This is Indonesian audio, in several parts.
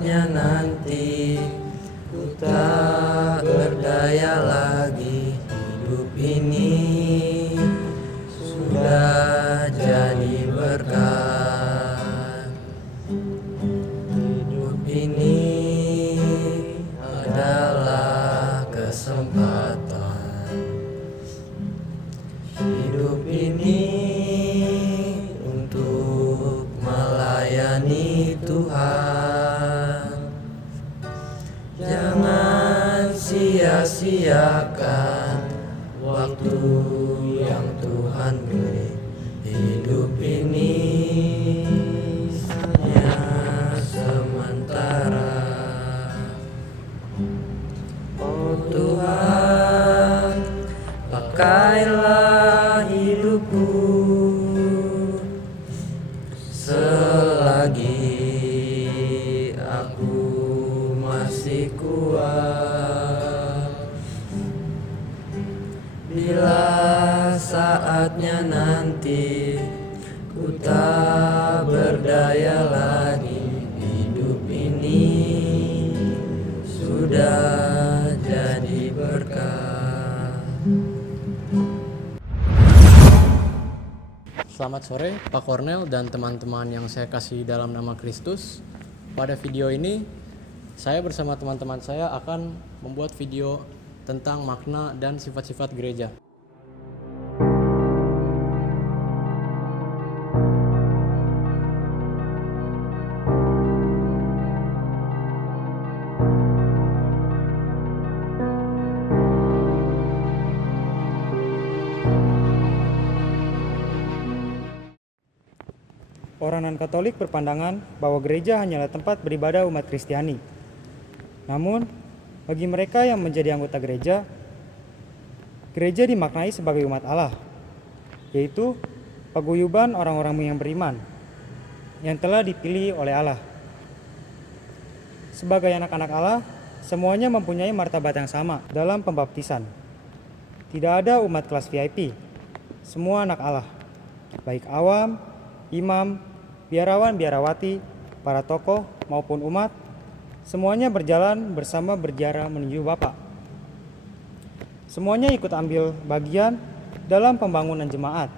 saatnya nanti ku tak berdaya lagi. Hidup ini sudah jadi berkat. Hidup ini adalah kesempatan. Hidup ini untuk melayani Tuhan. Jangan sia-siakan waktu yang Tuhan beri. Hidup ini hanya sementara. Oh Tuhan, pakailah hidupku selagi aku masih kuat. Bila saatnya nanti ku tak berdaya lagi, hidup ini sudah jadi berkat. Selamat sore Pak Kornel dan teman-teman yang saya kasih dalam nama Kristus. Pada video ini, saya bersama teman-teman saya akan membuat video tentang makna dan sifat-sifat gereja. Orang non-Katolik berpandangan bahwa gereja hanyalah tempat beribadah umat Kristiani. Namun, bagi mereka yang menjadi anggota gereja, gereja dimaknai sebagai umat Allah, yaitu paguyuban orang-orang yang beriman, yang telah dipilih oleh Allah. Sebagai anak-anak Allah, semuanya mempunyai martabat yang sama dalam pembaptisan. Tidak ada umat kelas VIP, semua anak Allah, baik awam, imam, biarawan-biarawati, para tokoh maupun umat, semuanya berjalan bersama berjarak menuju Bapa. Semuanya ikut ambil bagian dalam pembangunan jemaat.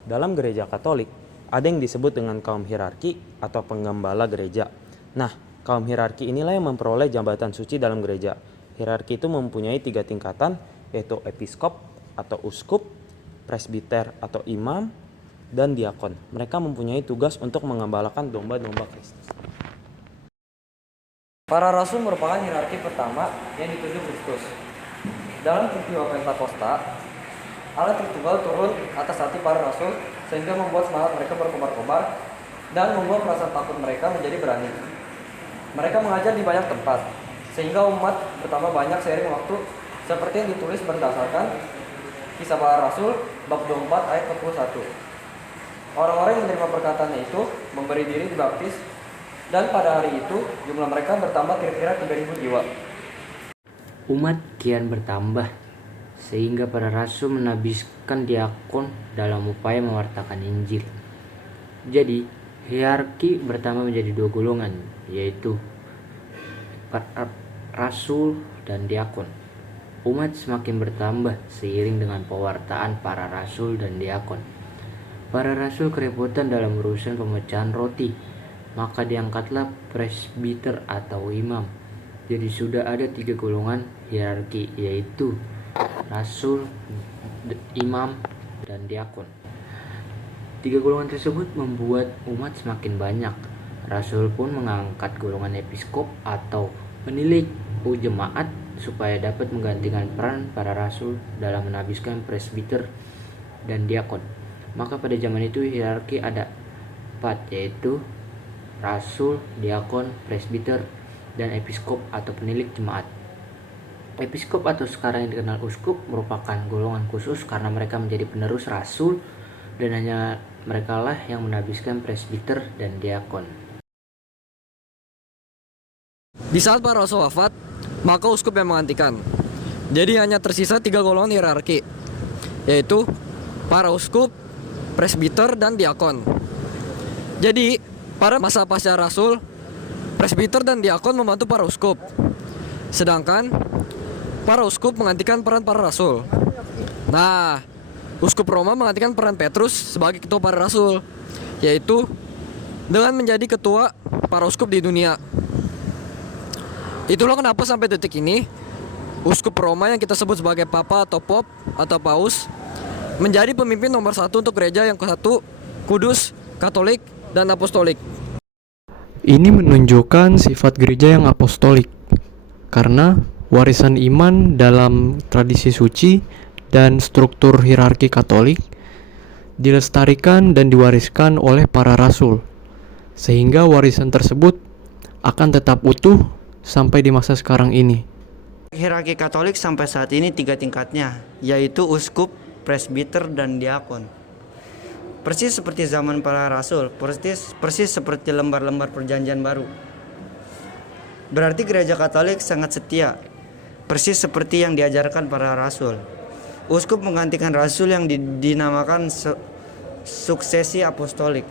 Dalam gereja Katolik, ada yang disebut dengan kaum hierarki atau penggembala gereja. Nah, kaum hierarki inilah yang memperoleh jabatan suci dalam gereja. Hierarki itu mempunyai 3 tingkatan, yaitu episkop atau uskup, presbiter atau imam, dan diakon. Mereka mempunyai tugas untuk mengembalakan domba-domba Kristus. Para rasul merupakan hierarki pertama yang ditunjuk Kristus. Dalam peristiwa Pentakosta, Allah Tritunggal turun atas hati para rasul sehingga membuat semangat mereka berkobar-kobar dan membuat perasaan takut mereka menjadi berani. Mereka mengajar di banyak tempat sehingga umat bertambah banyak seiring waktu, seperti yang ditulis berdasarkan Kisah Para Rasul bab 24 ayat 41. Orang-orang yang menerima perkataannya itu memberi diri dibaptis, dan pada hari itu jumlah mereka bertambah kira-kira 3.000 jiwa. Umat kian bertambah, sehingga para rasul menabiskan diakon dalam upaya mewartakan Injil. Jadi, hierarki bertambah menjadi 2 golongan, yaitu rasul dan diakon. Umat semakin bertambah seiring dengan pewartaan para rasul dan diakon. Para rasul kerepotan dalam urusan pemecahan roti, maka diangkatlah presbiter atau imam. Jadi sudah ada 3 golongan hierarki, yaitu rasul, imam, dan diakon. 3 golongan tersebut membuat umat semakin banyak. Rasul pun mengangkat golongan episkop atau penilik jemaat supaya dapat menggantikan peran para rasul dalam menabiskan presbiter dan diakon. Maka pada zaman itu hierarki ada 4, yaitu rasul, diakon, presbiter, dan episkop atau penilik jemaat. Episkop atau sekarang yang dikenal uskup merupakan golongan khusus karena mereka menjadi penerus rasul dan hanya merekalah yang menabiskan presbiter dan diakon. Di saat para rasul wafat, maka uskup yang menggantikan. Jadi hanya tersisa 3 golongan hierarki, yaitu para uskup, presbiter, dan diakon. Jadi Pada masa pasca rasul, presbiter dan diakon membantu para uskup. Sedangkan para uskup menggantikan peran para rasul. Nah, uskup Roma menggantikan peran Petrus sebagai ketua para rasul, yaitu dengan menjadi ketua para uskup di dunia. Itulah kenapa sampai detik ini uskup Roma yang kita sebut sebagai Papa atau Pop atau Paus menjadi pemimpin nomor 1 untuk gereja yang ke-1, kudus, katolik, dan apostolik. Ini menunjukkan sifat gereja yang apostolik, karena warisan iman dalam tradisi suci dan struktur hierarki Katolik dilestarikan dan diwariskan oleh para rasul, sehingga warisan tersebut akan tetap utuh sampai di masa sekarang ini. Hierarki Katolik sampai saat ini 3 tingkatnya, yaitu uskup, presbiter, dan diakon. Persis seperti zaman para rasul, persis seperti lembar-lembar perjanjian baru. Berarti gereja Katolik sangat setia, persis seperti yang diajarkan para rasul. Uskup menggantikan rasul yang dinamakan suksesi apostolik.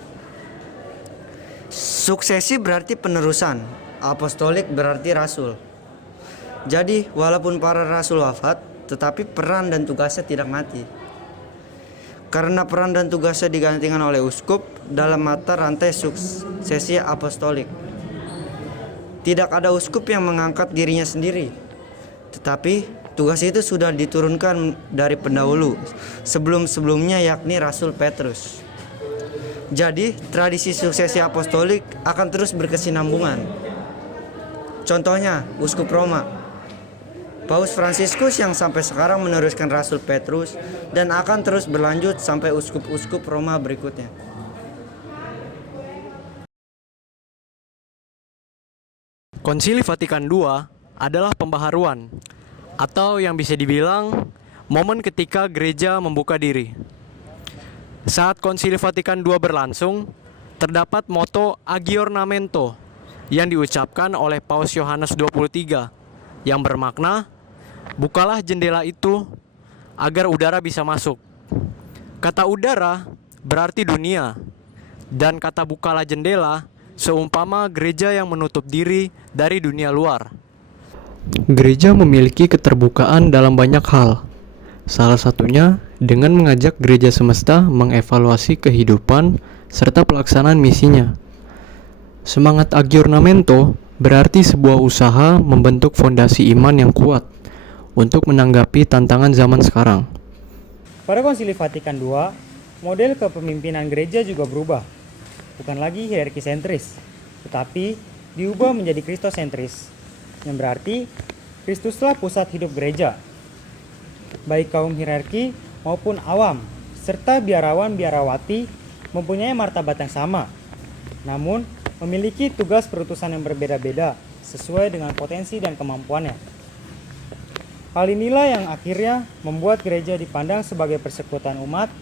Suksesi berarti penerusan, apostolik berarti rasul. Jadi, walaupun para rasul wafat, tetapi peran dan tugasnya tidak mati. Karena peran dan tugasnya digantikan oleh uskup dalam mata rantai suksesi apostolik. Tidak ada uskup yang mengangkat dirinya sendiri, tetapi tugas itu sudah diturunkan dari pendahulu sebelum-sebelumnya, yakni Rasul Petrus. Jadi, tradisi suksesi apostolik akan terus berkesinambungan. Contohnya, uskup Roma, Paus Fransiskus yang sampai sekarang meneruskan Rasul Petrus dan akan terus berlanjut sampai uskup-uskup Roma berikutnya. Konsili Vatikan II adalah pembaharuan, atau yang bisa dibilang momen ketika gereja membuka diri. Saat Konsili Vatikan II berlangsung, terdapat moto Aggiornamento yang diucapkan oleh Paus Yohanes 23 yang bermakna, bukalah jendela itu agar udara bisa masuk. Kata udara berarti dunia, dan kata bukalah jendela seumpama gereja yang menutup diri dari dunia luar. Gereja memiliki keterbukaan dalam banyak hal. Salah satunya dengan mengajak gereja semesta mengevaluasi kehidupan serta pelaksanaan misinya. Semangat Aggiornamento berarti sebuah usaha membentuk fondasi iman yang kuat untuk menanggapi tantangan zaman sekarang. Pada Konsili Vatikan II, model kepemimpinan gereja juga berubah. Bukan lagi hierarki sentris, tetapi diubah menjadi kristosentris, yang berarti Kristuslah pusat hidup gereja. Baik kaum hierarki maupun awam, serta biarawan-biarawati mempunyai martabat yang sama, namun memiliki tugas perutusan yang berbeda-beda sesuai dengan potensi dan kemampuannya. Hal inilah yang akhirnya membuat gereja dipandang sebagai persekutuan umat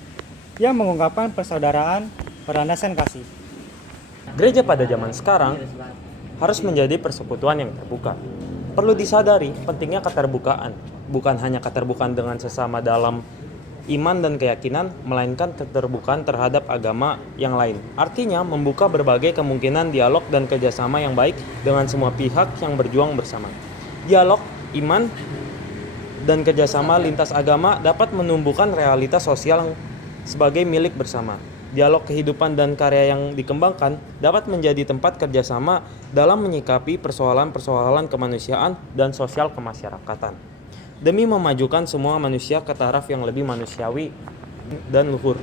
yang mengungkapkan persaudaraan berlandasan kasih. Gereja pada zaman sekarang harus menjadi persekutuan yang terbuka. Perlu disadari pentingnya keterbukaan, bukan hanya keterbukaan dengan sesama dalam iman dan keyakinan, melainkan keterbukaan terhadap agama yang lain. Artinya membuka berbagai kemungkinan dialog dan kerjasama yang baik dengan semua pihak yang berjuang bersama. Dialog, iman, dan kerjasama lintas agama dapat menumbuhkan realitas sosial sebagai milik bersama. Dialog kehidupan dan karya yang dikembangkan dapat menjadi tempat kerjasama dalam menyikapi persoalan-persoalan kemanusiaan dan sosial kemasyarakatan, demi memajukan semua manusia ke taraf yang lebih manusiawi dan luhur.